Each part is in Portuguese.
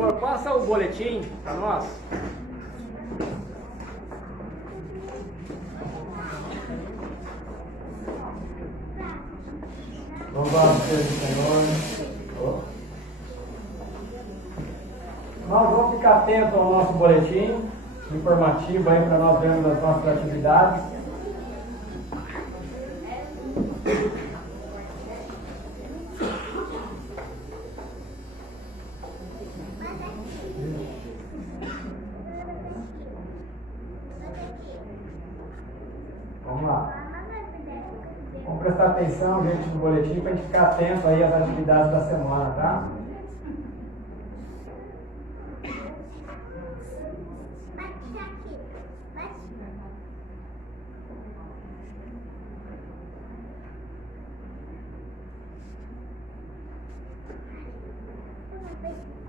favor, passa o boletim para nós. Louvado seja o Senhor. Nós vamos ficar atentos ao nosso boletim informativo aí para nós vermos as nossas atividades. Vamos lá. Vamos prestar atenção, gente, no boletim para a gente ficar atento aí às atividades da semana, tá?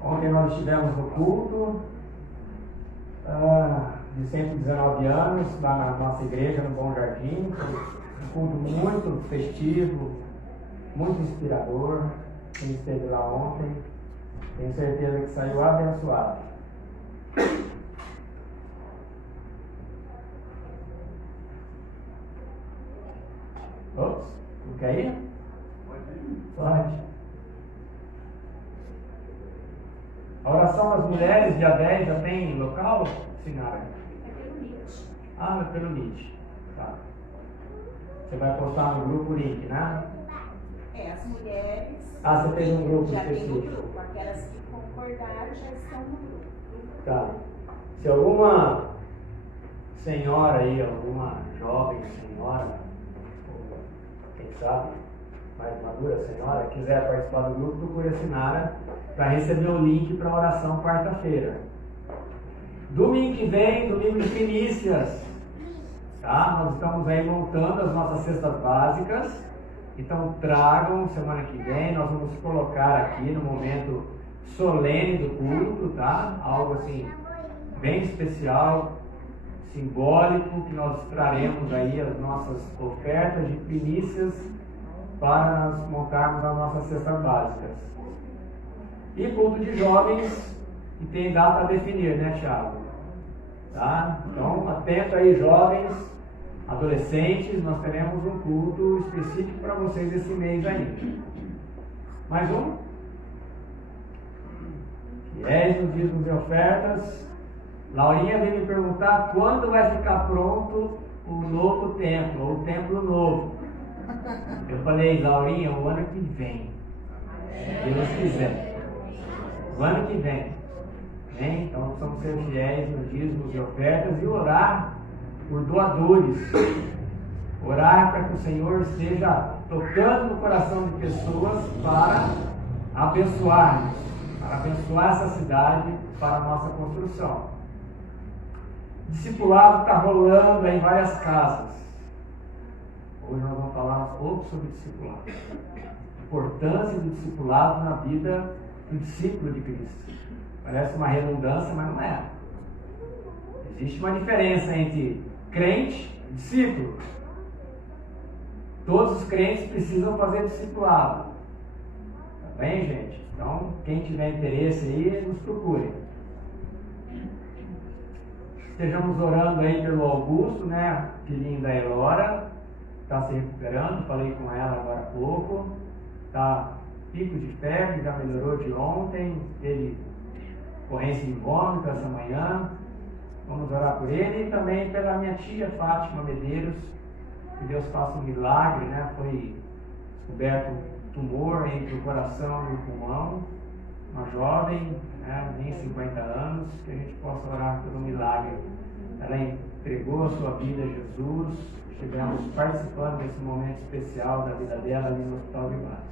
Ontem nós estivemos no culto de 119 anos, lá na nossa igreja, no Bom Jardim. Um culto muito festivo, muito inspirador. Quem esteve lá ontem, tenho certeza que saiu abençoado. Ops, não quer ir? Pode. A oração das mulheres, dia 10, já tem local, Sinara? É pelo Meet. Ah, é pelo Meet. Tá. Você vai postar no grupo o link, né? É, as mulheres. Ah, você tem um grupo já específico. tem um grupo. Aquelas que concordaram já estão no grupo. Tá. Se alguma senhora aí, alguma jovem senhora, ou quem sabe, mais madura senhora, quiser participar do grupo, procure a Sinara para receber o link para a oração quarta-feira. Domingo que vem, domingo de primícias, tá? Nós estamos aí montando as nossas cestas básicas, então tragam semana que vem, nós vamos colocar aqui no momento solene do culto, tá? Algo assim, bem especial, simbólico, que nós traremos aí as nossas ofertas de primícias para nós montarmos as nossas cestas básicas. E culto de jovens, que tem data a definir, né, Thiago? Tá? Então, atento aí, jovens, adolescentes, nós teremos um culto específico para vocês esse mês aí. Mais um? Fiéis, dízimos e ofertas. Laurinha veio me perguntar quando vai ficar pronto o novo templo, ou o templo novo. Eu falei, Laurinha, o ano que vem, se Deus quiser. O ano que vem. Né? Então, precisamos ser fiéis nos dízimos e ofertas e orar por doadores. Orar para que o Senhor esteja tocando no coração de pessoas para abençoar-nos, para abençoar essa cidade para a nossa construção. Discipulado está rolando em várias casas. Hoje nós vamos falar um pouco sobre discipulado. A importância do discipulado na vida do discípulo de Cristo. Parece uma redundância, mas não é. Existe uma diferença entre crente e discípulo. Todos os crentes precisam fazer discipulado. Tá bem, gente? Então, quem tiver interesse aí, nos procure. Estejamos orando aí pelo Augusto, né? Filhinho da Elora. Está se recuperando, falei com ela agora há pouco. Está pico de febre, já melhorou de ontem. Teve ocorrência de vômito essa manhã. Vamos orar por ele e também pela minha tia Fátima Medeiros. Que Deus faça um milagre, né? Foi descoberto tumor entre o coração e o pulmão. Uma jovem, né? Nem 50 anos, que a gente possa orar pelo milagre. Ela entregou a sua vida a Jesus. Estivemos participando desse momento especial da vida dela ali no Hospital de Bares.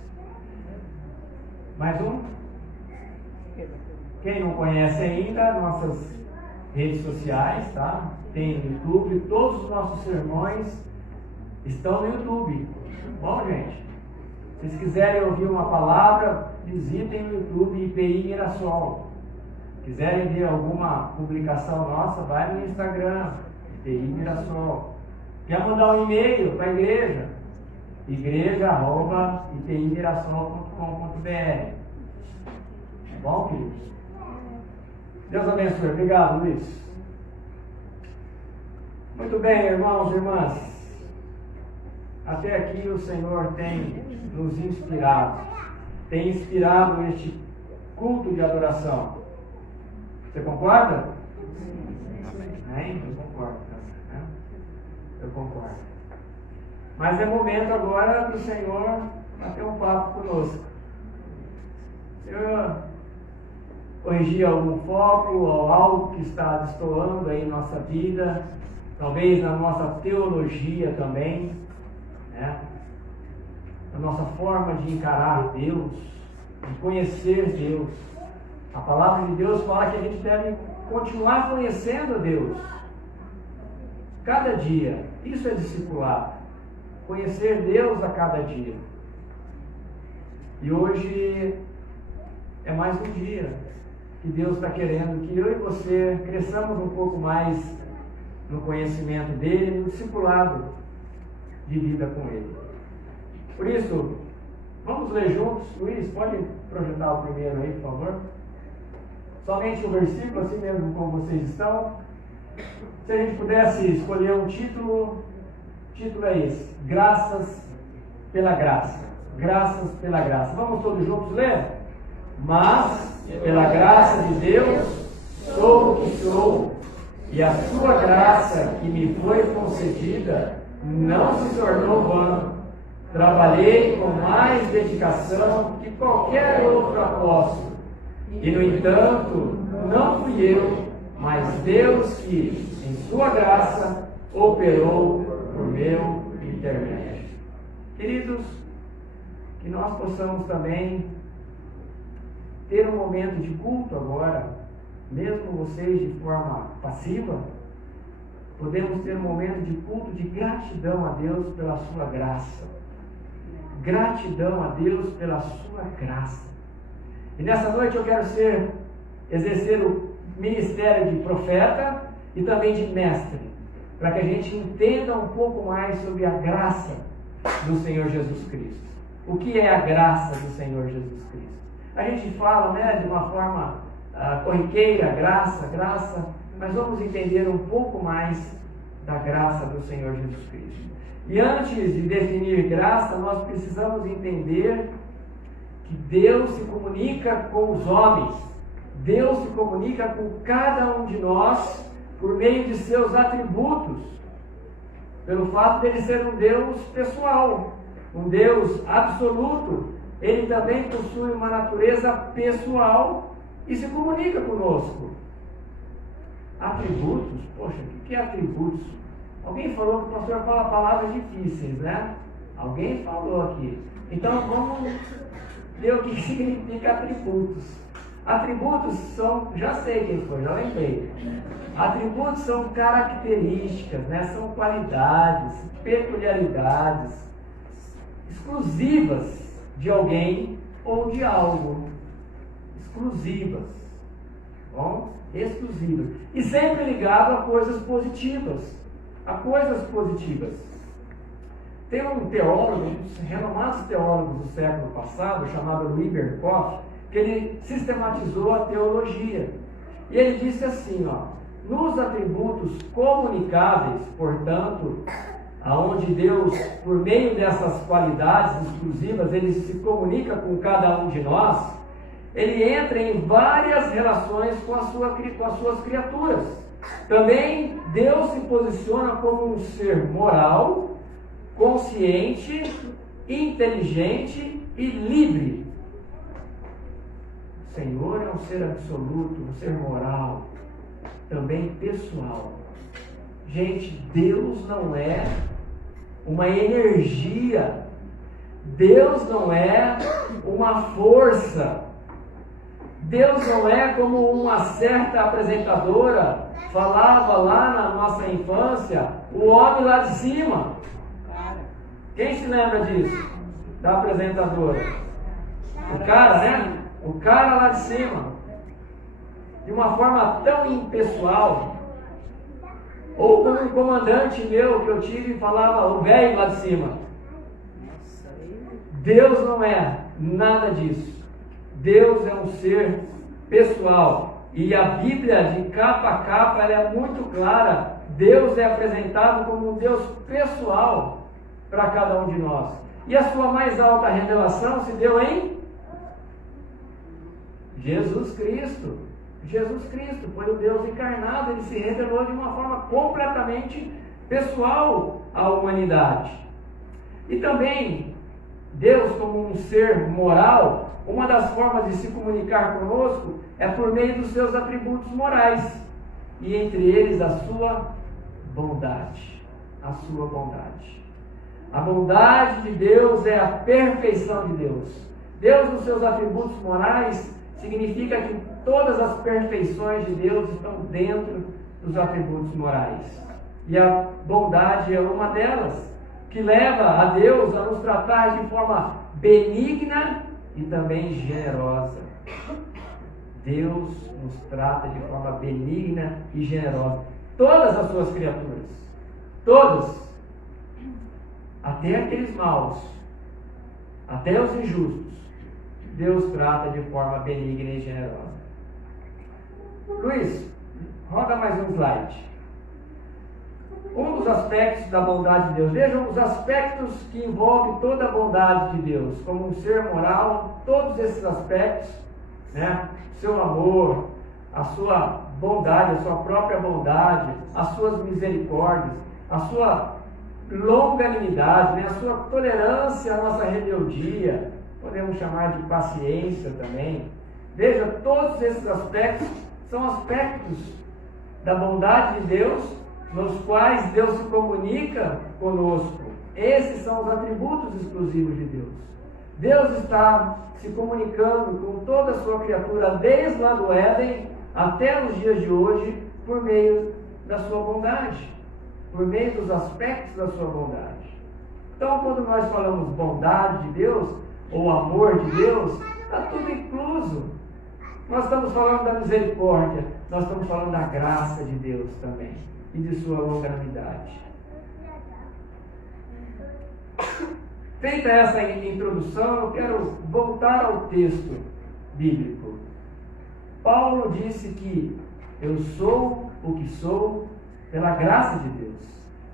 Mais um? Quem não conhece ainda, nossas redes sociais, tá? Tem no YouTube, todos os nossos sermões estão no YouTube. Bom, gente? Se vocês quiserem ouvir uma palavra, visitem o YouTube IPI Mirassol. Quiserem ver alguma publicação nossa, vai no Instagram, IPI Mirassol. Quer mandar um e-mail para a igreja? igreja@ipimirassol.com.br. Tá bom, queridos? Deus abençoe. Obrigado, Luiz. Muito bem, irmãos e irmãs. Até aqui o Senhor tem nos inspirado. Tem inspirado este culto de adoração. Você concorda? Amém? Eu concordo. Né? Eu concordo. Mas é momento agora do Senhor bater um papo conosco. Senhor, corrigir algum foco ou algo que está destoando aí em nossa vida, talvez na nossa teologia também, né? Na nossa forma de encarar Deus, de conhecer Deus. A palavra de Deus fala que a gente deve continuar conhecendo a Deus cada dia. Isso é discipulado, conhecer Deus a cada dia. E hoje é mais um dia que Deus está querendo que eu e você cresçamos um pouco mais no conhecimento dele, no discipulado de vida com ele. Por isso, vamos ler juntos. Luiz, pode projetar o primeiro aí, por favor? Somente o versículo, assim mesmo como vocês estão. Se a gente pudesse escolher um título, o título é esse: Graças pela Graça. Graças pela Graça. Vamos todos juntos ler? Mas, pela graça de Deus, sou o que sou, e a sua graça que me foi concedida não se tornou vã. Trabalhei com mais dedicação que qualquer outro apóstolo, e no entanto, não fui eu, mas Deus que, em sua graça, operou por meu intermédio. Queridos, que nós possamos também ter um momento de culto agora, mesmo vocês de forma passiva, podemos ter um momento de culto de gratidão a Deus pela sua graça. Gratidão a Deus pela sua graça. E nessa noite eu quero exercer o ministério de profeta e também de mestre, para que a gente entenda um pouco mais sobre a graça do Senhor Jesus Cristo. O que é a graça do Senhor Jesus Cristo? A gente fala, né, de uma forma corriqueira, graça, mas vamos entender um pouco mais da graça do Senhor Jesus Cristo. E antes de definir graça, nós precisamos entender que Deus se comunica com os homens. Deus se comunica com cada um de nós por meio de seus atributos, pelo fato de ele ser um Deus pessoal, um Deus absoluto. Ele também possui uma natureza pessoal e se comunica conosco. Atributos? Poxa, o que é atributos? Alguém falou que o pastor fala palavras difíceis, né? Alguém falou aqui. Então vamos ver o que significa atributos. Atributos são, já sei quem foi, já lembrei. Atributos são características, né? São qualidades, peculiaridades exclusivas de alguém ou de algo. Exclusivas. Bom? Exclusivas. E sempre ligado a coisas positivas. A coisas positivas. Tem um teólogo, um dos renomados teólogos do século passado, chamado Lieberkopf, que ele sistematizou a teologia. E ele disse assim, nos atributos comunicáveis, portanto, aonde Deus, por meio dessas qualidades exclusivas, ele se comunica com cada um de nós, ele entra em várias relações com as suas criaturas. Também Deus se posiciona como um ser moral, consciente, inteligente e livre. O Senhor é um ser absoluto, um ser moral, também pessoal. Gente, Deus não é uma energia, Deus não é uma força, Deus não é como uma certa apresentadora falava lá na nossa infância, o homem lá de cima. Quem se lembra disso? Da apresentadora? O cara, né? O cara lá de cima. De uma forma tão impessoal. Ou como um comandante meu que eu tive e falava, o velho lá de cima. Deus não é nada disso. Deus é um ser pessoal. E a Bíblia, de capa a capa, ela é muito clara. Deus é apresentado como um Deus pessoal para cada um de nós. E a sua mais alta revelação se deu em Jesus Cristo. Jesus Cristo foi o Deus encarnado, ele se revelou de uma forma completamente pessoal à humanidade. E também, Deus como um ser moral, uma das formas de se comunicar conosco é por meio dos seus atributos morais, e entre eles a sua bondade. A sua bondade. A bondade de Deus é a perfeição de Deus. Deus, nos seus atributos morais, significa que todas as perfeições de Deus estão dentro dos atributos morais. E a bondade é uma delas, que leva a Deus a nos tratar de forma benigna e também generosa. Deus nos trata de forma benigna e generosa. Todas as suas criaturas, todas, até aqueles maus, até os injustos, Deus trata de forma benigna e generosa. Luiz, roda mais um slide. Um dos aspectos da bondade de Deus, vejam os aspectos que envolvem toda a bondade de Deus, como um ser moral, todos esses aspectos, né? Seu amor, a sua bondade, a sua própria bondade, as suas misericórdias, a sua longanimidade, né? A sua tolerância à nossa rebeldia, podemos chamar de paciência também. Veja, todos esses aspectos são aspectos da bondade de Deus, nos quais Deus se comunica conosco. Esses são os atributos exclusivos de Deus. Deus está se comunicando com toda a sua criatura, desde lá do Éden até os dias de hoje, por meio da sua bondade, por meio dos aspectos da sua bondade. Então, quando nós falamos bondade de Deus, ou amor de Deus, está tudo incluso. Nós estamos falando da misericórdia, nós estamos falando da graça de Deus também, e de sua longanimidade. Feita essa introdução, eu quero voltar ao texto bíblico. Paulo disse que eu sou o que sou pela graça de Deus.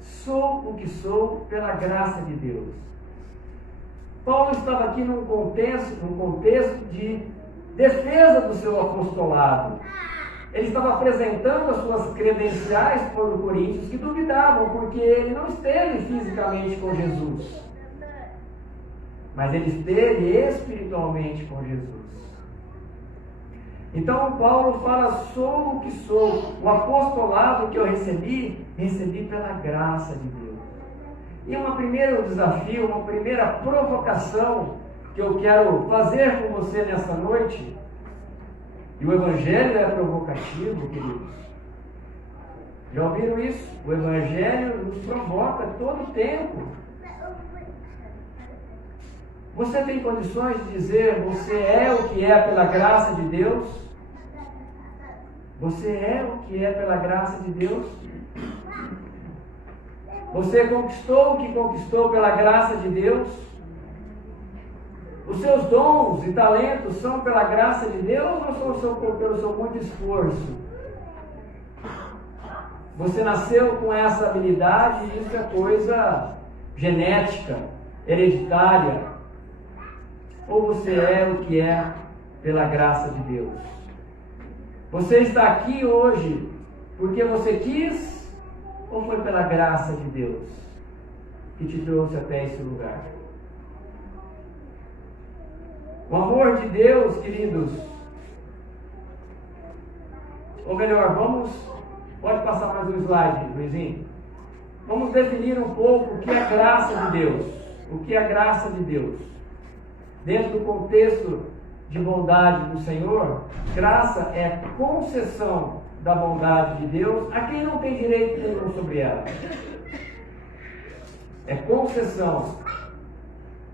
Sou o que sou pela graça de Deus. Paulo estava aqui num contexto de defesa do seu apostolado. Ele estava apresentando as suas credenciais para os coríntios que duvidavam, porque ele não esteve fisicamente com Jesus, mas ele esteve espiritualmente com Jesus. Então Paulo fala, sou o que sou, o apostolado que eu recebi pela graça de Deus. E um primeiro desafio, uma primeira provocação que eu quero fazer com você nesta noite, e o Evangelho é provocativo, queridos. Já ouviram isso? O Evangelho nos provoca todo o tempo. Você tem condições de dizer, você é o que é pela graça de Deus? Você é o que é pela graça de Deus? Você conquistou o que conquistou pela graça de Deus? Os seus dons e talentos são pela graça de Deus ou são pelo seu muito esforço? Você nasceu com essa habilidade e isso é coisa genética, hereditária? Ou você é o que é pela graça de Deus? Você está aqui hoje porque você quis ou foi pela graça de Deus que te trouxe até esse lugar? O amor de Deus, queridos, ou melhor, pode passar mais um slide, Luizinho. Vamos definir um pouco o que é graça de Deus. O que é graça de Deus? Dentro do contexto de bondade do Senhor, graça é concessão da bondade de Deus a quem não tem direito nenhum sobre ela. É concessão.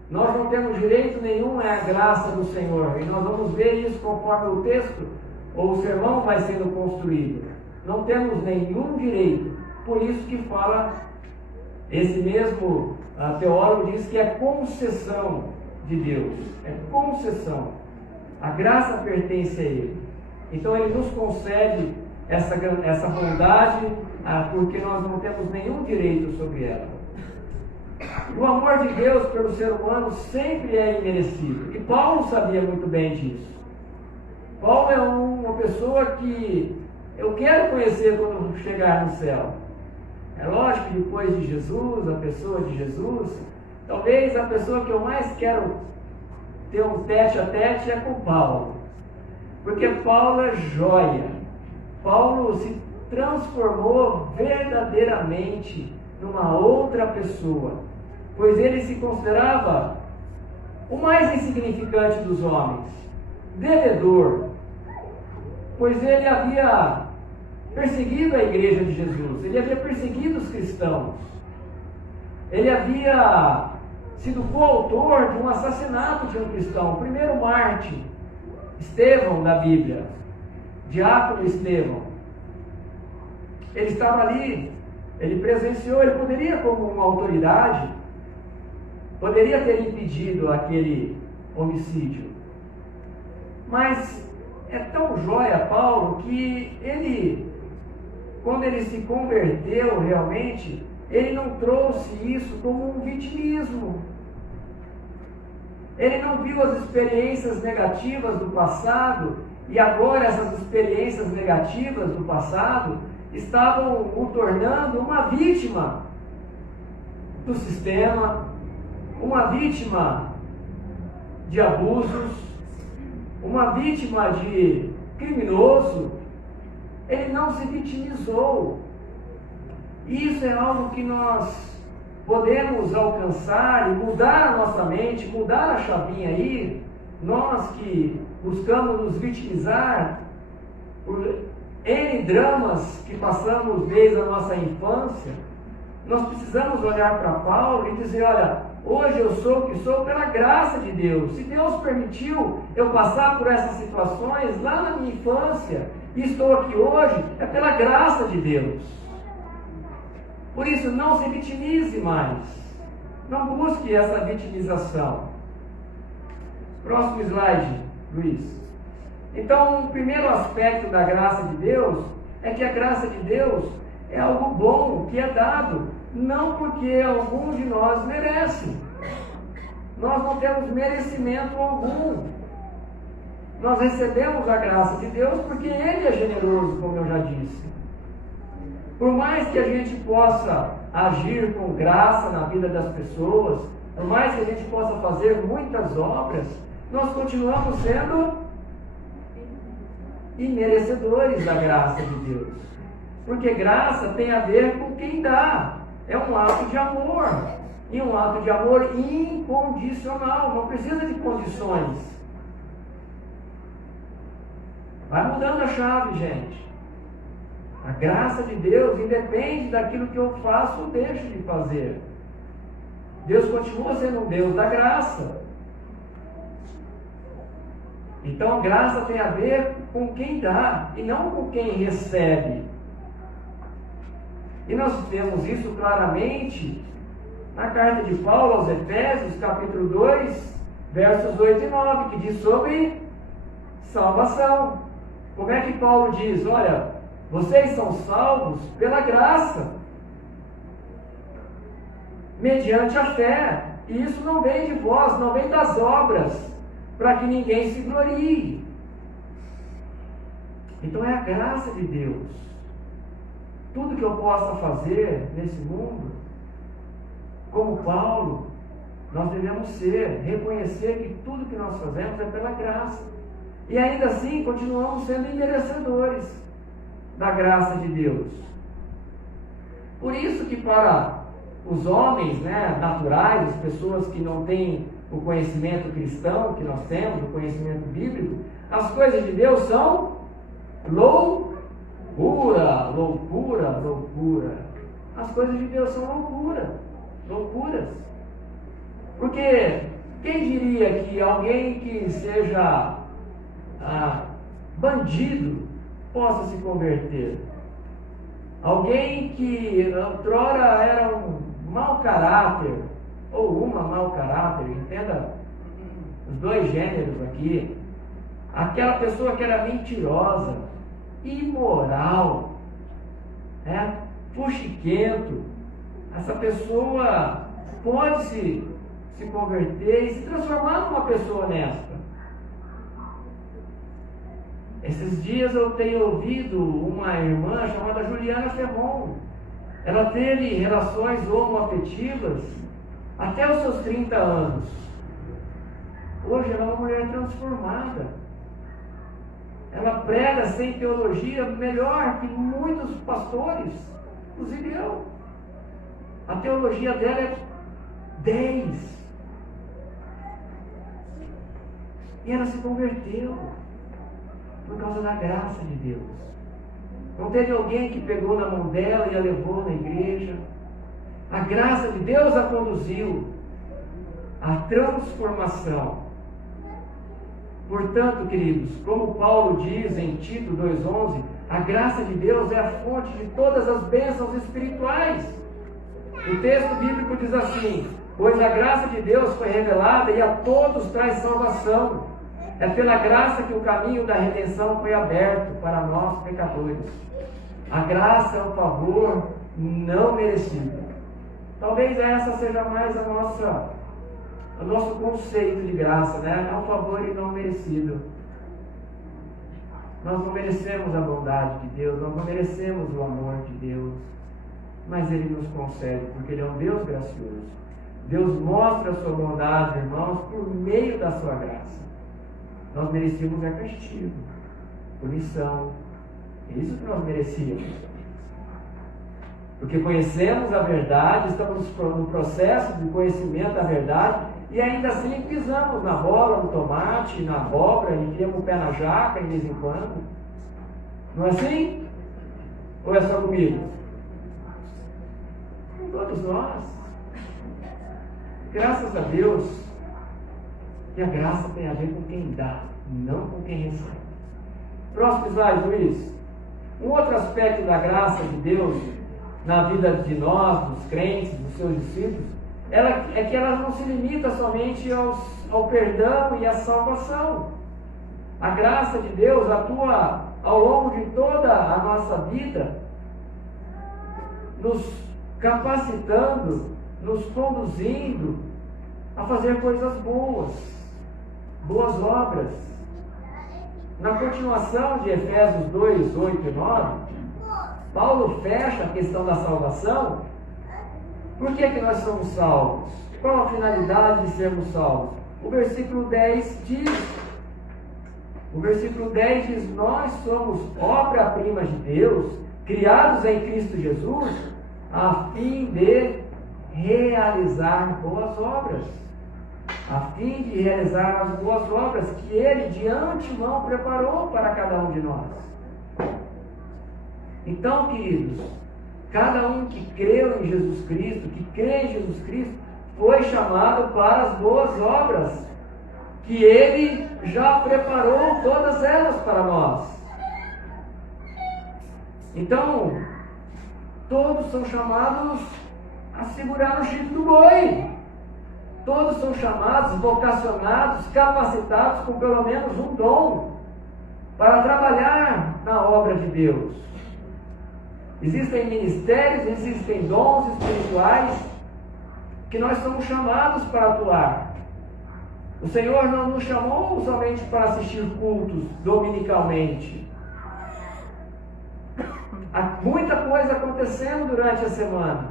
Nós não temos direito nenhum, é a graça do Senhor. E nós vamos ver isso conforme o texto ou o sermão vai sendo construído. Não temos nenhum direito. Por isso que fala, esse mesmo teólogo diz que é concessão de Deus. É concessão. A graça pertence a Ele. Então Ele nos concede essa bondade, porque nós não temos nenhum direito sobre ela. O amor de Deus pelo ser humano sempre é imerecido. E Paulo sabia muito bem disso. Paulo é uma pessoa que eu quero conhecer quando chegar no céu. É lógico que depois de Jesus, a pessoa de Jesus, talvez a pessoa que eu mais quero ter um tete a tete é com Paulo. Porque Paulo é joia. Paulo se transformou verdadeiramente numa outra pessoa, pois ele se considerava o mais insignificante dos homens, devedor, pois ele havia perseguido a igreja de Jesus, ele havia perseguido os cristãos, ele havia sido coautor de um assassinato de um cristão, o primeiro mártir, Estevão da Bíblia, diácono Estevão. Ele estava ali, ele presenciou, ele poderia, como uma autoridade, poderia ter impedido aquele homicídio. Mas é tão jóia Paulo que ele, quando ele se converteu realmente, ele não trouxe isso como um vitimismo. Ele não viu as experiências negativas do passado e agora essas experiências negativas do passado estavam o tornando uma vítima do sistema, uma vítima de abusos, uma vítima de criminoso. Ele não se vitimizou. Isso é algo que nós podemos alcançar e mudar a nossa mente, mudar a chavinha aí. Nós que buscamos nos vitimizar por N dramas que passamos desde a nossa infância, nós precisamos olhar para Paulo e dizer: olha, hoje eu sou o que sou pela graça de Deus. Se Deus permitiu eu passar por essas situações lá na minha infância e estou aqui hoje, é pela graça de Deus. Por isso, não se vitimize mais. Não busque essa vitimização. Próximo slide, Luiz. Então, o primeiro aspecto da graça de Deus é que a graça de Deus é algo bom que é dado, não porque algum de nós merece. Nós não temos merecimento algum. Nós recebemos a graça de Deus porque Ele é generoso, como eu já disse. Por mais que a gente possa agir com graça na vida das pessoas, por mais que a gente possa fazer muitas obras, nós continuamos sendo imerecedores da graça de Deus. Porque graça tem a ver com quem dá. É um ato de amor. E um ato de amor incondicional. Não precisa de condições. Vai mudando a chave, gente. A graça de Deus independe daquilo que eu faço ou deixo de fazer. Deus continua sendo um Deus da graça. Então a graça tem a ver com quem dá e não com quem recebe. E nós temos isso claramente na carta de Paulo aos Efésios, capítulo 2, versos 8 e 9, que diz sobre salvação. Como é que Paulo diz? Olha, vocês são salvos pela graça, mediante a fé. E isso não vem de vós, não vem das obras, para que ninguém se glorie. Então é a graça de Deus. Tudo que eu possa fazer nesse mundo, como Paulo, nós devemos reconhecer que tudo que nós fazemos é pela graça. E ainda assim continuamos sendo merecedores da graça de Deus. Por isso que para os homens, naturais, as pessoas que não têm o conhecimento cristão que nós temos, o conhecimento bíblico, as coisas de Deus são loucura, loucura, loucura. As coisas de Deus são loucuras. Porque quem diria que alguém que seja bandido possa se converter? Alguém que outrora era um mau caráter, ou uma mau caráter, entenda os dois gêneros aqui, aquela pessoa que era mentirosa, imoral, fuxiquento, essa pessoa pode se converter e se transformar numa pessoa honesta. Esses dias eu tenho ouvido uma irmã chamada Juliana Ferron. Ela teve relações homoafetivas até os seus 30 anos. Hoje ela é uma mulher transformada. Ela prega sem teologia melhor que muitos pastores, inclusive eu. A teologia dela é 10. E ela se converteu por causa da graça de Deus. Não teve alguém que pegou na mão dela e a levou na igreja. A graça de Deus a conduziu à transformação. Portanto, queridos, como Paulo diz em Tito 2,11, a graça de Deus é a fonte de todas as bênçãos espirituais. O texto bíblico diz assim: pois a graça de Deus foi revelada e a todos traz salvação. É pela graça que o caminho da redenção foi aberto para nós pecadores. A graça é um favor não merecido. Talvez essa seja mais o nosso conceito de graça, né? É um favor e não merecido. Nós não merecemos a bondade de Deus, nós não merecemos o amor de Deus, mas Ele nos concede, porque Ele é um Deus gracioso. Deus mostra a sua bondade, irmãos, por meio da sua graça. Nós merecíamos castigo, punição. É isso que nós merecíamos. Porque conhecemos a verdade, estamos no processo de conhecimento da verdade, e ainda assim pisamos na bola, no tomate, na abóbora, e enfiamos o pé na jaca de vez em quando. Não é assim? Ou é só comigo? Todos nós. Graças a Deus, que a graça tem a ver com quem dá, não com quem recebe. Próximo slide, Luiz. Um outro aspecto da graça de Deus na vida de nós, dos crentes, dos seus discípulos, é que ela não se limita somente ao perdão e à salvação. A graça de Deus atua ao longo de toda a nossa vida, nos capacitando, nos conduzindo a fazer coisas boas obras. Na continuação de Efésios 2, 8 e 9, Paulo fecha a questão da salvação. Por que nós somos salvos? Qual a finalidade de sermos salvos? O versículo 10 diz, nós somos obra-prima de Deus, criados em Cristo Jesus, a fim de realizar boas obras. A fim de realizar as boas obras que Ele de antemão preparou para cada um de nós. Então, queridos, cada um que creu em Jesus Cristo, que crê em Jesus Cristo, foi chamado para as boas obras, que Ele já preparou todas elas para nós. Então, todos são chamados a segurar o chifre do boi. Todos são chamados, vocacionados, capacitados com pelo menos um dom para trabalhar na obra de Deus. Existem ministérios, existem dons espirituais que nós somos chamados para atuar. O Senhor não nos chamou somente para assistir cultos dominicalmente. Há muita coisa acontecendo durante a semana.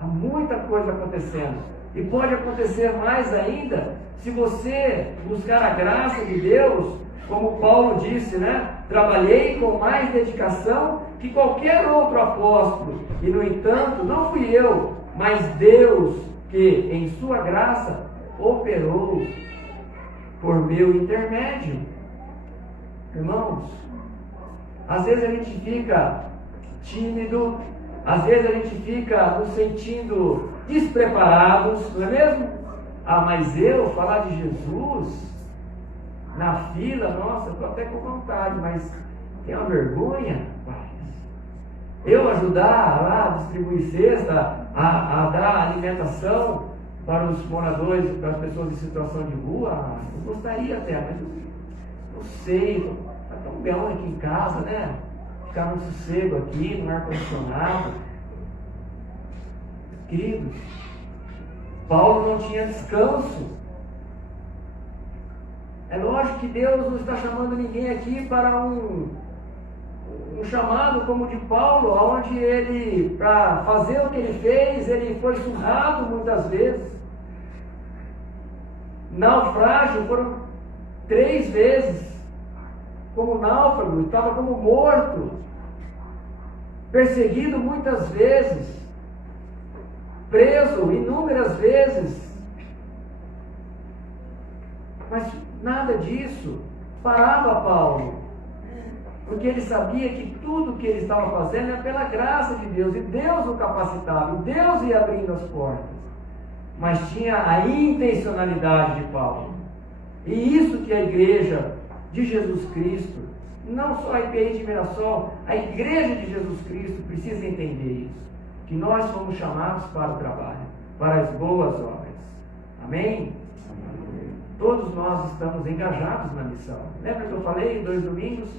Há muita coisa acontecendo. E pode acontecer mais ainda se você buscar a graça de Deus, como Paulo disse, né? Trabalhei com mais dedicação que qualquer outro apóstolo, e no entanto, não fui eu, mas Deus que, em sua graça, operou por meu intermédio. Irmãos, às vezes a gente fica tímido, às vezes a gente fica nos sentindo despreparados, não é mesmo? Mas eu falar de Jesus na fila, nossa, estou até com vontade, mas tem uma vergonha, rapaz. Eu ajudar lá a distribuir cesta, a dar alimentação para os moradores, para as pessoas em situação de rua, eu gostaria até, mas não sei, está tão bom aqui em casa, né? Ficar no sossego aqui, no ar-condicionado. Queridos, Paulo não tinha descanso. É lógico que Deus não está chamando ninguém aqui para um chamado como o de Paulo, onde ele, para fazer o que ele fez, ele foi surrado muitas vezes. Naufrágio, foram 3 vezes como náufrago, estava como morto, perseguido muitas vezes, preso inúmeras vezes, mas nada disso parava Paulo, porque ele sabia que tudo que ele estava fazendo era pela graça de Deus, e Deus o capacitava, e Deus ia abrindo as portas, mas tinha a intencionalidade de Paulo, e isso que a igreja de Jesus Cristo, não só a IPI de Mirassol, a igreja de Jesus Cristo precisa entender isso, que nós fomos chamados para o trabalho, para as boas obras. Amém? Todos nós estamos engajados na missão. Lembra que eu falei em 2 domingos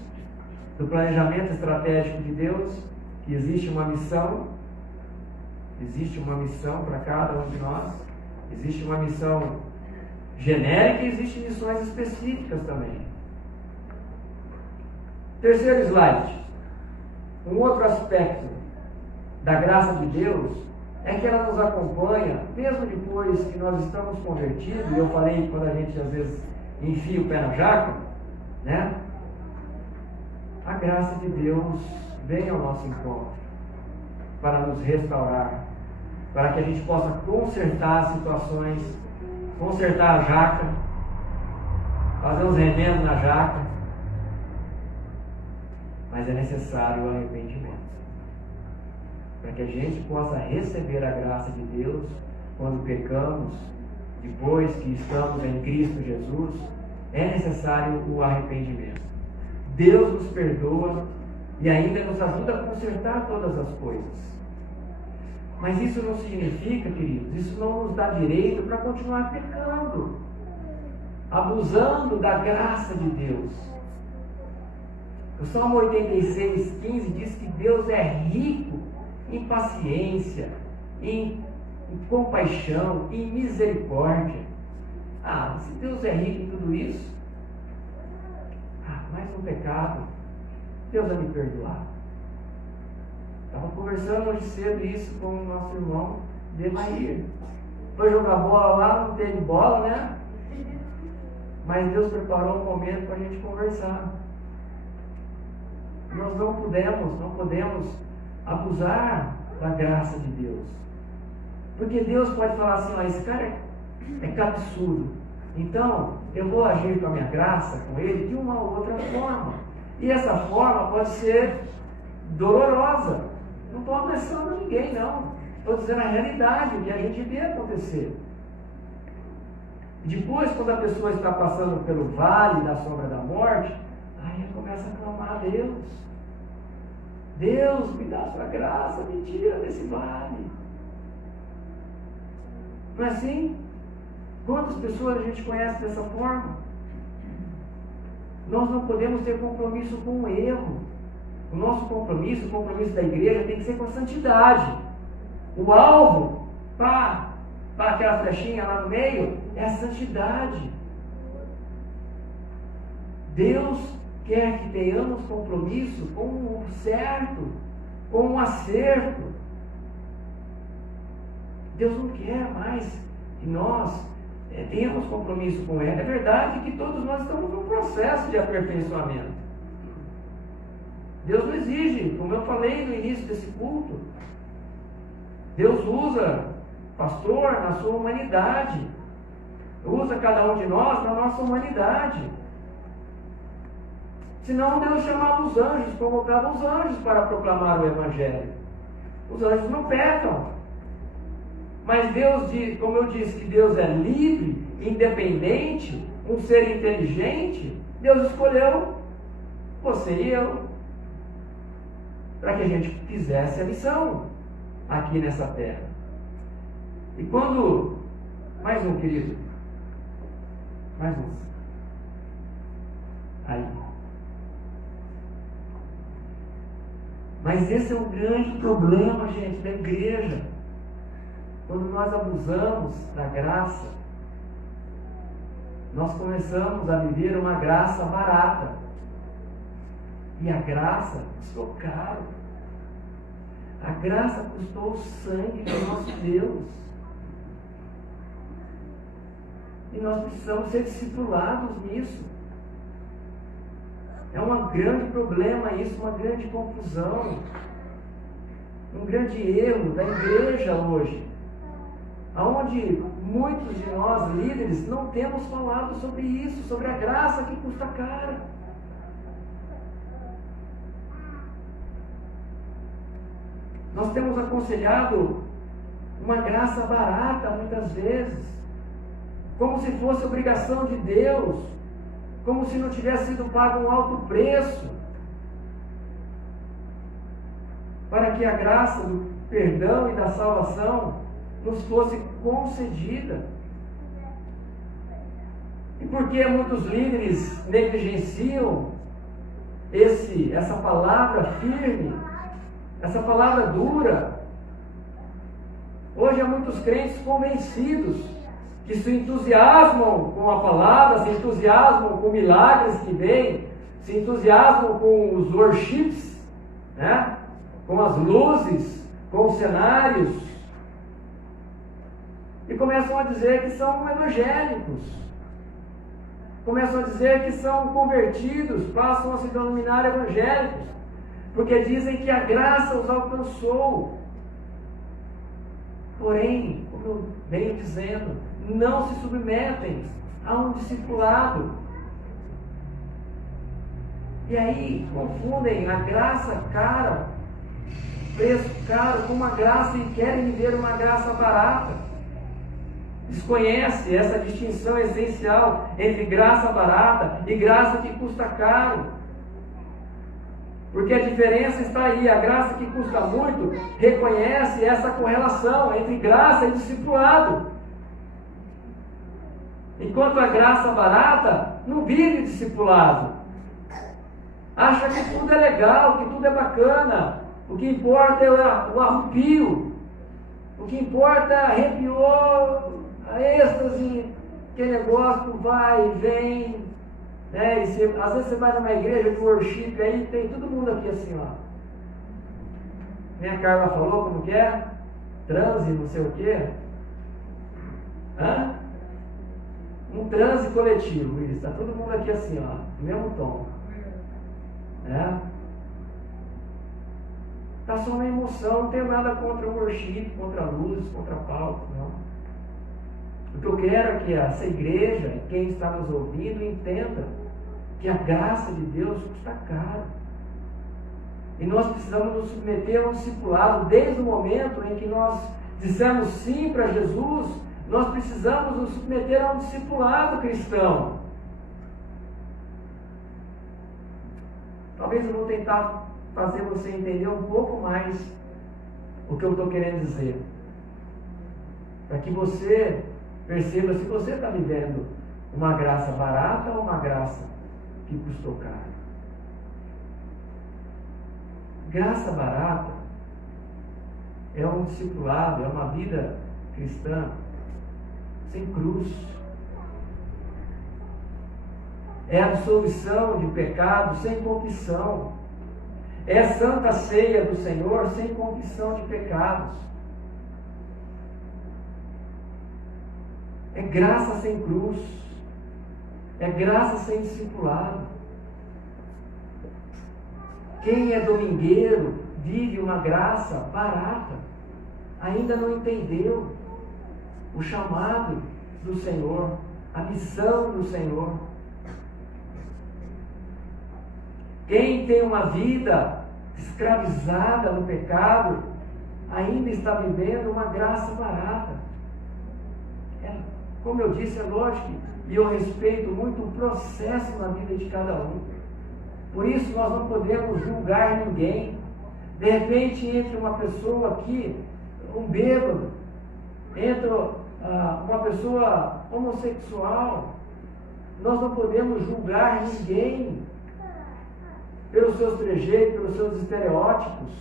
do planejamento estratégico de Deus, que existe uma missão para cada um de nós, existe uma missão genérica e existem missões específicas também. Terceiro slide. Um outro aspecto da graça de Deus é que ela nos acompanha, mesmo depois que nós estamos convertidos, e eu falei quando a gente às vezes enfia o pé na jaca, né? A graça de Deus vem ao nosso encontro para nos restaurar, para que a gente possa consertar as situações, consertar a jaca, fazer uns remendos na jaca, mas é necessário o arrependimento, para que a gente possa receber a graça de Deus quando pecamos, depois que estamos em Cristo Jesus, é necessário o arrependimento. Deus nos perdoa e ainda nos ajuda a consertar todas as coisas. Mas isso não significa, queridos, isso não nos dá direito para continuar pecando, abusando da graça de Deus. O Salmo 86:15 diz que Deus é rico em paciência, em compaixão, em misericórdia. Se Deus é rico em tudo isso, mais um pecado, Deus vai me perdoar. Estava conversando hoje cedo isso com o nosso irmão Demair. Foi jogar bola lá, não teve bola, né? Mas Deus preparou um momento para a gente conversar. Nós não podemos abusar da graça de Deus. Porque Deus pode falar assim, esse cara é cabeçudo. Então, eu vou agir com a minha graça, com ele, de uma ou outra forma. E essa forma pode ser dolorosa. Não estou apressando ninguém, não. Estou dizendo a realidade, o que a gente vê acontecer. Depois, quando a pessoa está passando pelo vale da sombra da morte, aí ela começa a clamar a Deus. Deus, me dá a sua graça, me tira desse vale. Não é assim? Quantas pessoas a gente conhece dessa forma? Nós não podemos ter compromisso com o erro. O nosso compromisso, o compromisso da igreja tem que ser com a santidade. O alvo, para aquela flechinha lá no meio, é a santidade. Deus quer que tenhamos compromisso com o certo, com o acerto. Deus não quer mais que nós tenhamos compromisso com Ele. É verdade que todos nós estamos num processo de aperfeiçoamento. Deus não exige, como eu falei no início desse culto, Deus usa pastor na sua humanidade, usa cada um de nós na nossa humanidade. Senão Deus chamava os anjos, convocava os anjos para proclamar o Evangelho. Os anjos não pecam. Mas Deus, como eu disse, que Deus é livre, independente, um ser inteligente, Deus escolheu você e eu, para que a gente fizesse a missão aqui nessa terra. E quando, mais um, querido, mais um. aí. Mas esse é um grande problema, gente, da igreja. Quando nós abusamos da graça, nós começamos a viver uma graça barata. E a graça custou caro. A graça custou o sangue do nosso Deus. E nós precisamos ser discipulados nisso. É um grande problema isso, uma grande confusão. Um grande erro da igreja hoje. Onde muitos de nós, líderes, não temos falado sobre isso, sobre a graça que custa caro. Nós temos aconselhado uma graça barata, muitas vezes, como se fosse obrigação de Deus, como se não tivesse sido pago um alto preço, para que a graça do perdão e da salvação nos fosse concedida. E por que muitos líderes negligenciam essa palavra firme, essa palavra dura? Hoje há muitos crentes convencidos que se entusiasmam com a palavra, se entusiasmam com milagres que vêm, se entusiasmam com os worships, né? Com as luzes, com os cenários, e começam a dizer que são evangélicos, começam a dizer que são convertidos, passam a se denominar evangélicos, porque dizem que a graça os alcançou. Porém, como eu venho dizendo, não se submetem a um discipulado. E aí confundem a graça cara, preço caro, com uma graça e querem viver uma graça barata. Desconhece essa distinção essencial entre graça barata e graça que custa caro. Porque a diferença está aí. A graça que custa muito reconhece essa correlação entre graça e discipulado. Enquanto a graça barata não vive discipulado. Acha que tudo é legal, que tudo é bacana. O que importa é o arrupio. O que importa é arrepiou, a êxtase, que negócio vai e vem. Né? E às vezes você vai numa igreja de worship, aí tem todo mundo aqui assim, ó. Minha Carla falou como que é? Transe, não sei o quê. Hã? Um transe coletivo, isso. Está todo mundo aqui assim, ó, no mesmo tom. Né? Está só uma emoção, não tenho nada contra o worship, contra a luz, contra a palco, não. O que eu quero é que essa igreja, e quem está nos ouvindo, entenda que a graça de Deus custa caro. E nós precisamos nos submeter a um discipulado. Desde o momento em que nós dissemos sim para Jesus, nós precisamos nos submeter a um discipulado cristão. Talvez eu vou tentar fazer você entender um pouco mais o que eu estou querendo dizer, para que você perceba se você está vivendo uma graça barata ou uma graça que custou caro. Graça barata é um discipulado, é uma vida cristã sem cruz. É absolvição de pecado sem confissão. É santa ceia do Senhor sem confissão de pecados. É graça sem cruz. É graça sem discipulado. Quem é domingueiro vive uma graça barata. Ainda não entendeu o chamado do Senhor, a missão do Senhor. Quem tem uma vida escravizada no pecado, ainda está vivendo uma graça barata. Como eu disse, é lógico, e eu respeito muito o processo na vida de cada um. Por isso nós não podemos julgar ninguém. De repente entra uma pessoa aqui, um bêbado, entra uma pessoa homossexual, nós não podemos julgar ninguém pelos seus trejeitos, pelos seus estereótipos.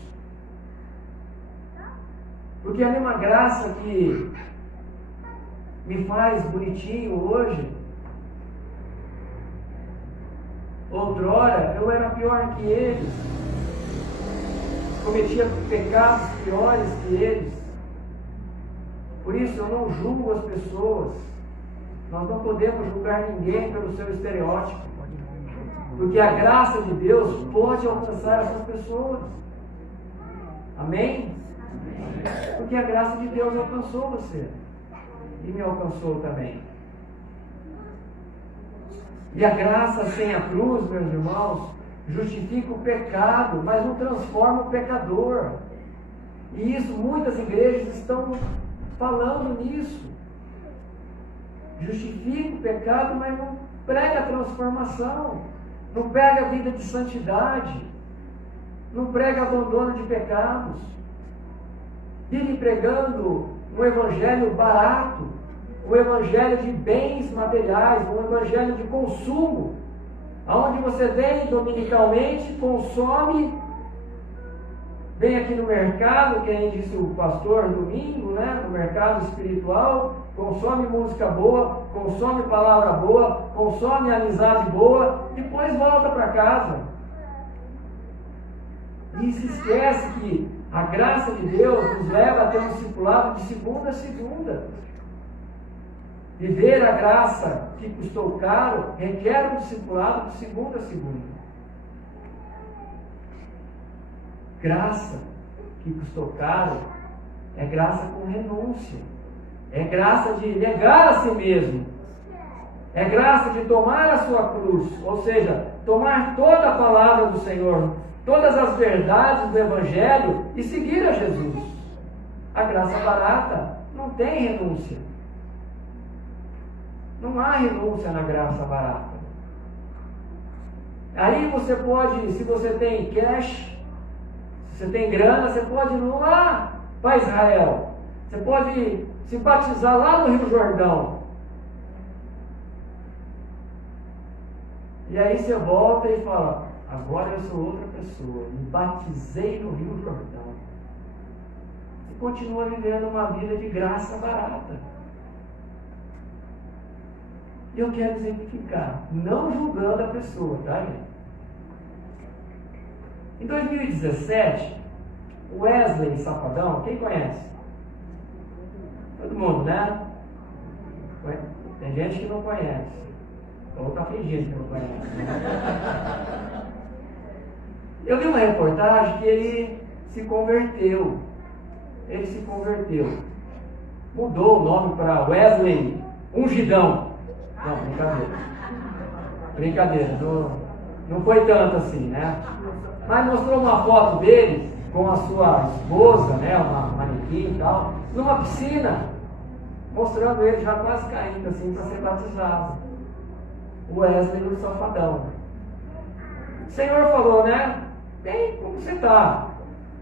Porque a mesma graça que me faz bonitinho hoje, outrora eu era pior que eles, cometia pecados piores que eles. Por isso eu não julgo as pessoas. Nós não podemos julgar ninguém pelo seu estereótipo, porque a graça de Deus pode alcançar essas pessoas. Amém? Porque a graça de Deus alcançou você e me alcançou também. E a graça sem a cruz, meus irmãos, justifica o pecado, mas não transforma o pecador. E isso, muitas igrejas estão falando nisso. Justifica o pecado, mas não prega a transformação, não prega a vida de santidade, não prega abandono de pecados. Vive pregando um evangelho barato, um evangelho de bens materiais, um evangelho de consumo, aonde você vem dominicalmente, consome, vem aqui no mercado, que a gente disse o pastor domingo, né? No mercado espiritual, consome música boa, consome palavra boa, consome amizade boa, depois volta para casa. E se esquece que a graça de Deus nos leva a ter um discipulado de segunda a segunda. Viver a graça que custou caro requer um discipulado de segunda a segunda. Graça que custou caro é graça com renúncia. É graça de negar a si mesmo. É graça de tomar a sua cruz. Ou seja, tomar toda a palavra do Senhor, todas as verdades do Evangelho e seguir a Jesus. A graça barata não tem renúncia. Não há renúncia na graça barata. Aí você pode, se você tem cash, se você tem grana, você pode ir lá para Israel. Você pode se batizar lá no Rio Jordão. E aí você volta e fala: agora eu sou outra pessoa, me batizei no Rio Jordão. E continua vivendo uma vida de graça barata. Eu quero exemplificar, não julgando a pessoa, tá, gente? Em 2017, o Wesley Safadão, quem conhece? Todo mundo, né? Tem gente que não conhece. Ou está fingindo que não conhece. Eu vi uma reportagem que ele se converteu. Ele se converteu. Mudou o nome para Wesley Ungidão. Não, brincadeira. Brincadeira, não foi tanto assim, né? Mas mostrou uma foto dele com a sua esposa, né? Uma manequim e tal, numa piscina, mostrando ele já quase caindo assim para ser batizado. O Wesley no Safadão. O Senhor falou, né? Bem como você está,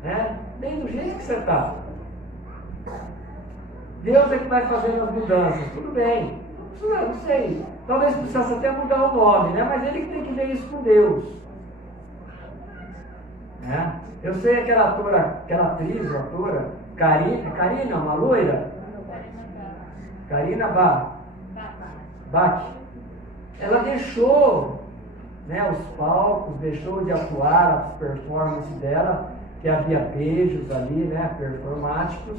né? Bem do jeito que você está. Deus é que vai fazendo as mudanças, tudo bem. Não sei, talvez precisasse até mudar o nome, né? Mas ele que tem que ver isso com Deus, né? Eu sei aquela atriz, Karina, uma loira, Karina Bach, ela deixou, né, os palcos, deixou de atuar as performances dela, que havia beijos ali, né, performáticos.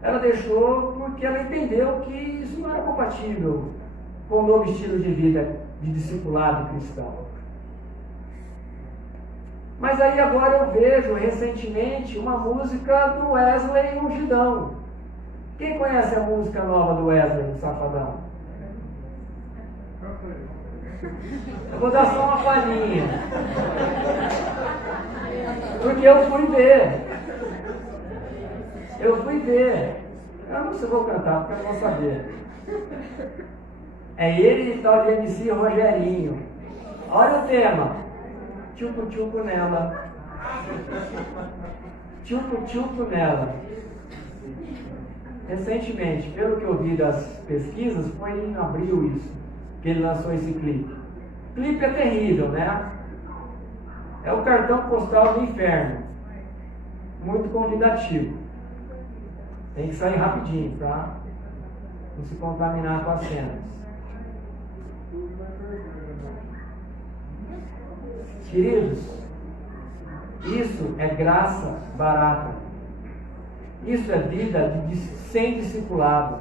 Ela deixou porque ela entendeu que isso não era compatível com o novo estilo de vida de discipulado cristão. Mas aí agora eu vejo recentemente uma música do Wesley Ungidão. Quem conhece a música nova do Wesley, do Safadão? Eu vou dar só uma palhinha. Porque eu fui ver. Eu não sei, vou cantar porque eu não vou saber. É ele e tal de MC Rogerinho. Olha o tema. Tchucu-tchucu nela. Tchucu-tchucu nela. Recentemente, pelo que eu vi das pesquisas, foi em abril isso. que ele lançou esse clipe. Clipe é terrível, né? É o cartão postal do inferno. Muito convidativo. Tem que sair rapidinho para não se contaminar com as cenas. Queridos, isso é graça barata. Isso é vida sem discipulado.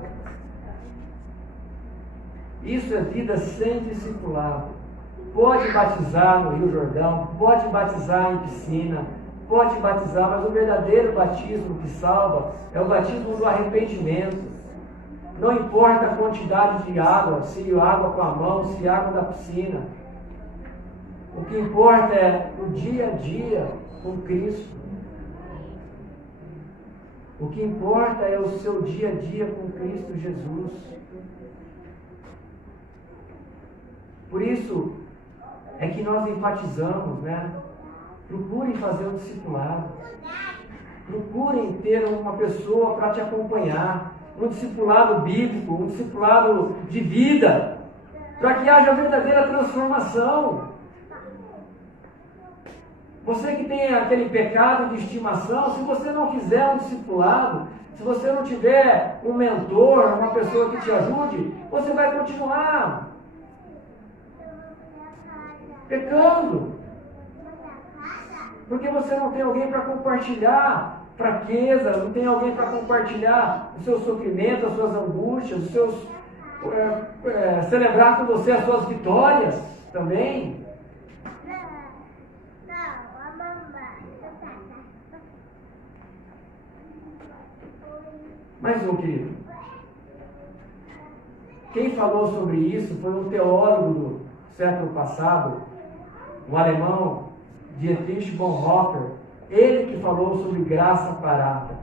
Isso é vida sem discipulado. Pode batizar no Rio Jordão, pode batizar em piscina, pode batizar, mas o verdadeiro batismo que salva é o batismo do arrependimento. Não importa a quantidade de água, se água com a mão, se água da piscina. O que importa é o dia a dia com Cristo. O que importa é o seu dia a dia com Cristo Jesus. Por isso é que nós enfatizamos, né? Procurem fazer um discipulado. Procurem ter uma pessoa para te acompanhar. Um discipulado bíblico, um discipulado de vida. Para que haja verdadeira transformação. Você que tem aquele pecado de estimação, se você não fizer um discipulado, se você não tiver um mentor, uma pessoa que te ajude, você vai continuar pecando. Porque você não tem alguém para compartilhar fraqueza, não tem alguém para compartilhar o seu sofrimento, as suas angústias, os seus celebrar com você as suas vitórias também. Mais um, querido. Quem falou sobre isso foi um teólogo do século passado, um alemão, Dietrich Bonhoeffer. Ele que falou sobre graça barata.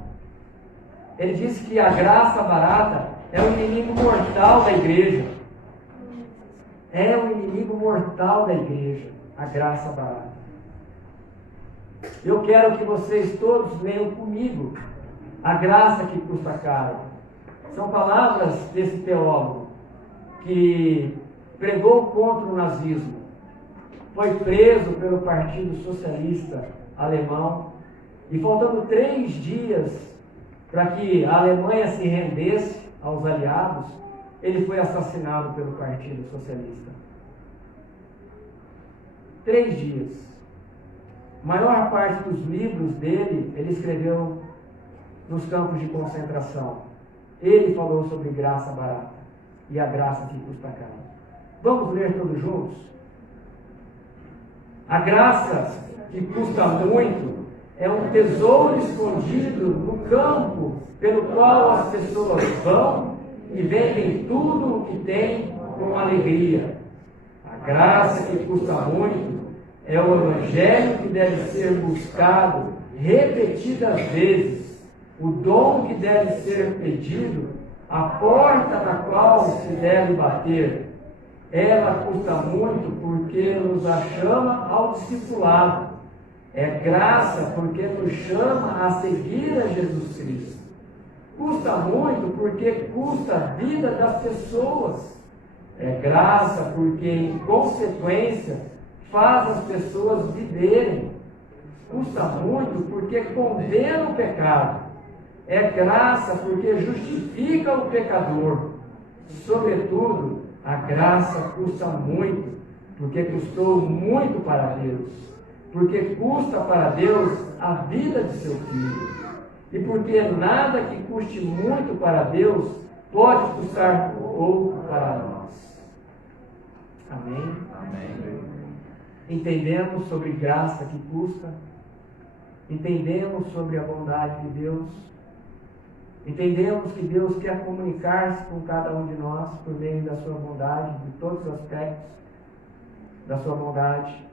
Ele disse que a graça barata é o inimigo mortal da igreja. É o inimigo mortal da igreja, a graça barata. Eu quero que vocês todos leiam comigo a graça que custa caro. São palavras desse teólogo que pregou contra o nazismo. Foi preso pelo Partido Socialista Alemão e faltando 3 dias para que a Alemanha se rendesse aos aliados, ele foi assassinado pelo Partido Socialista. 3 dias. A maior parte dos livros dele, ele escreveu nos campos de concentração. Ele falou sobre graça barata e a graça que custa caro. Vamos ler todos juntos? A graça que custa muito é um tesouro escondido no campo pelo qual as pessoas vão e vendem tudo o que têm com alegria. A graça que custa muito é o evangelho que deve ser buscado repetidas vezes, o dom que deve ser pedido, a porta na qual se deve bater. Ela custa muito porque nos a chama ao discipulado. É graça porque nos chama a seguir a Jesus Cristo. Custa muito porque custa a vida das pessoas. É graça porque, em consequência, faz as pessoas viverem. Custa muito porque condena o pecado. É graça porque justifica o pecador. Sobretudo, a graça custa muito, porque custou muito para Deus. Porque custa para Deus a vida de seu filho. E porque nada que custe muito para Deus pode custar pouco para nós. Amém? Amém. Entendemos sobre graça que custa. Entendemos sobre a bondade de Deus. Entendemos que Deus quer comunicar-se com cada um de nós por meio da sua bondade, de todos os aspectos da sua bondade.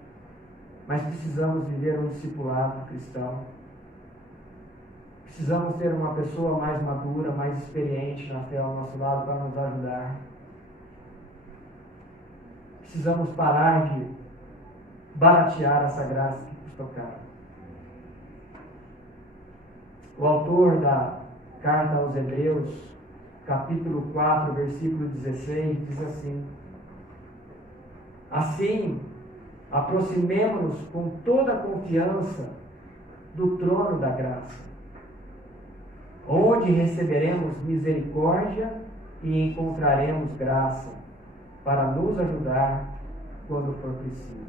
Mas precisamos viver um discipulado cristão. Precisamos ter uma pessoa mais madura, mais experiente na fé ao nosso lado para nos ajudar. Precisamos parar de baratear essa graça que custa caro. O autor da Carta aos Hebreus, capítulo 4, versículo 16, diz assim: Assim, aproximemo-nos com toda a confiança do trono da graça, onde receberemos misericórdia e encontraremos graça para nos ajudar quando for preciso.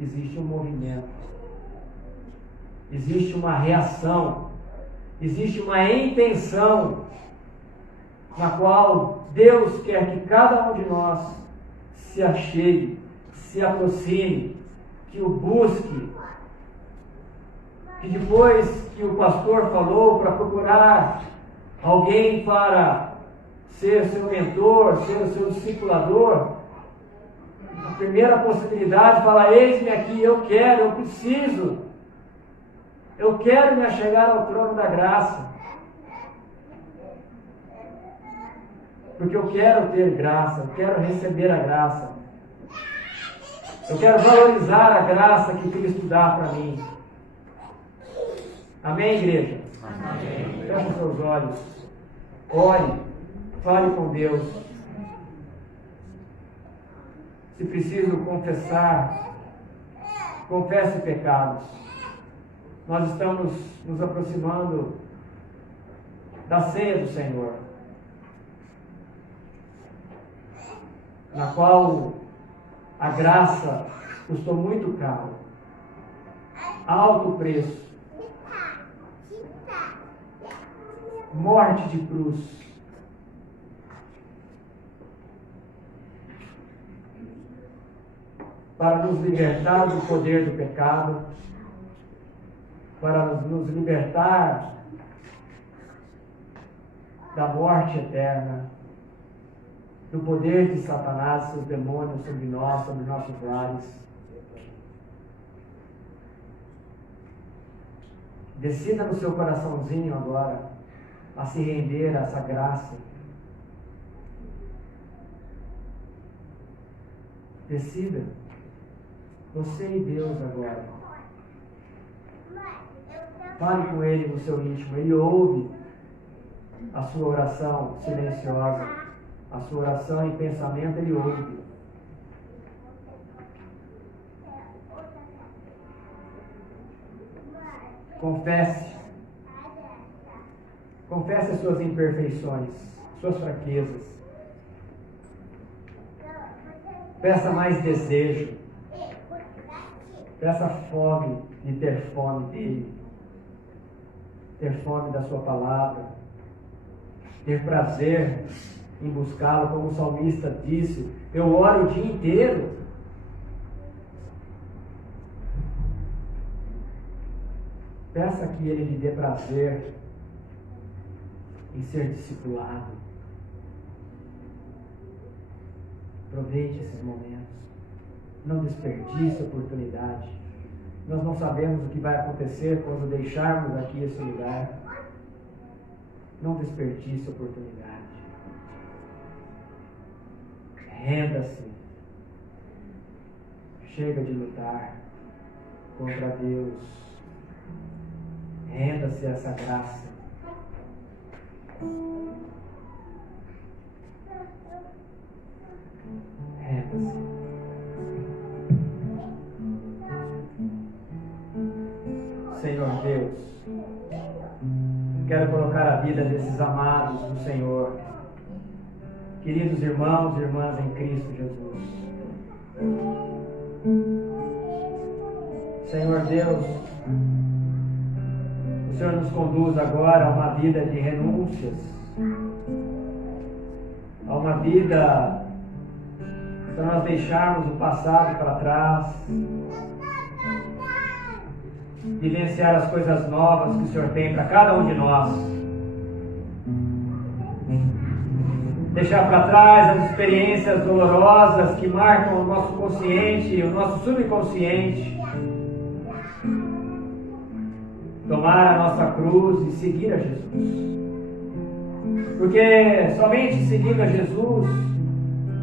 Existe um movimento, existe uma reação, existe uma intenção na qual Deus quer que cada um de nós se achegue, se aproxime, que o busque, que depois que o pastor falou para procurar alguém para ser seu mentor, ser o seu discipulador, a primeira possibilidade fala: eis-me aqui, eu quero, eu preciso, eu quero me achegar ao trono da graça, porque eu quero ter graça, eu quero receber a graça, eu quero valorizar a graça que Cristo dá para mim. Amém, igreja? Amém. Feche seus olhos, ore, fale com Deus. Se preciso confessar, confesse pecados. Nós estamos nos aproximando da ceia do Senhor, na qual a graça custou muito caro, alto preço, morte de cruz. Para nos libertar do poder do pecado, para nos libertar da morte eterna, do poder de Satanás e seus demônios sobre nós, sobre nossos lares. Decida no seu coraçãozinho agora a se render a essa graça. Decida, você e Deus agora. Fale com Ele no seu íntimo. Ele ouve a sua oração silenciosa, a sua oração em pensamento, Ele ouve. Confesse. Confesse as suas imperfeições, suas fraquezas. Peça mais desejo. Peça fome de ter fome dele. Ter fome da sua palavra. Ter prazer em buscá-lo, como o salmista disse: eu oro o dia inteiro. Peça que ele lhe dê prazer em ser discipulado. Aproveite esses momentos. Não desperdice a oportunidade. Nós não sabemos o que vai acontecer quando deixarmos aqui esse lugar. Não desperdice a oportunidade. Renda-se. Chega de lutar contra Deus. Renda-se a essa graça. Renda-se. Senhor Deus, quero colocar a vida desses amados do Senhor, queridos irmãos e irmãs em Cristo Jesus. Senhor Deus, o Senhor nos conduz agora a uma vida de renúncias, a uma vida para nós deixarmos o passado para trás, vivenciar as coisas novas que o Senhor tem para cada um de nós, deixar para trás as experiências dolorosas que marcam o nosso consciente e o nosso subconsciente, tomar a nossa cruz e seguir a Jesus, porque somente seguindo a Jesus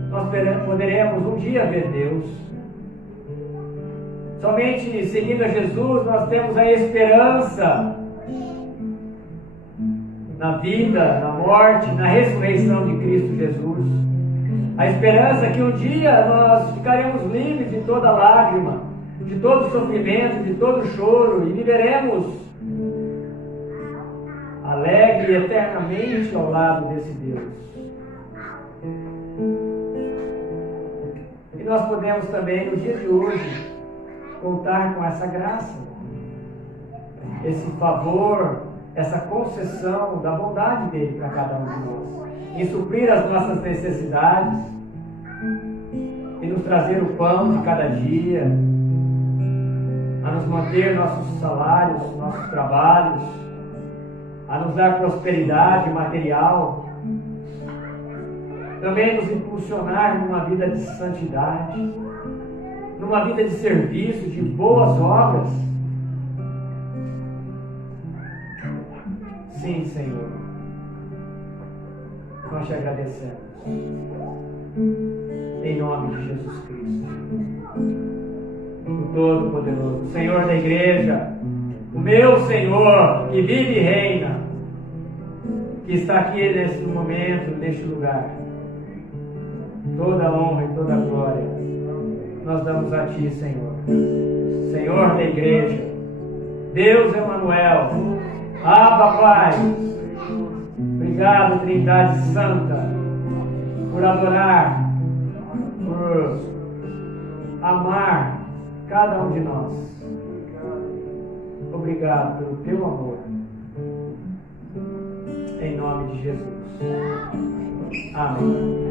nós poderemos um dia ver Deus. Somente seguindo a Jesus nós temos a esperança na vida, na morte, na ressurreição de Cristo Jesus. A esperança é que um dia nós ficaremos livres de toda lágrima, de todo sofrimento, de todo choro, e viveremos alegre eternamente ao lado desse Deus. E nós podemos também, no dia de hoje, contar com essa graça, esse favor, essa concessão da bondade dele para cada um de nós, em suprir as nossas necessidades e nos trazer o pão de cada dia, a nos manter nossos salários, nossos trabalhos, a nos dar prosperidade material, também nos impulsionar numa vida de santidade, numa vida de serviço, de boas obras. Sim, Senhor, nós te agradecemos, em nome de Jesus Cristo, o Todo-Poderoso, o Senhor da igreja, o meu Senhor, que vive e reina, que está aqui nesse momento, neste lugar. Toda a honra e toda a glória nós damos a Ti, Senhor. Senhor da igreja, Deus Emanuel, Abba Pai, obrigado, Trindade Santa, por adorar, por amar cada um de nós. Obrigado pelo Teu amor. Em nome de Jesus. Amém.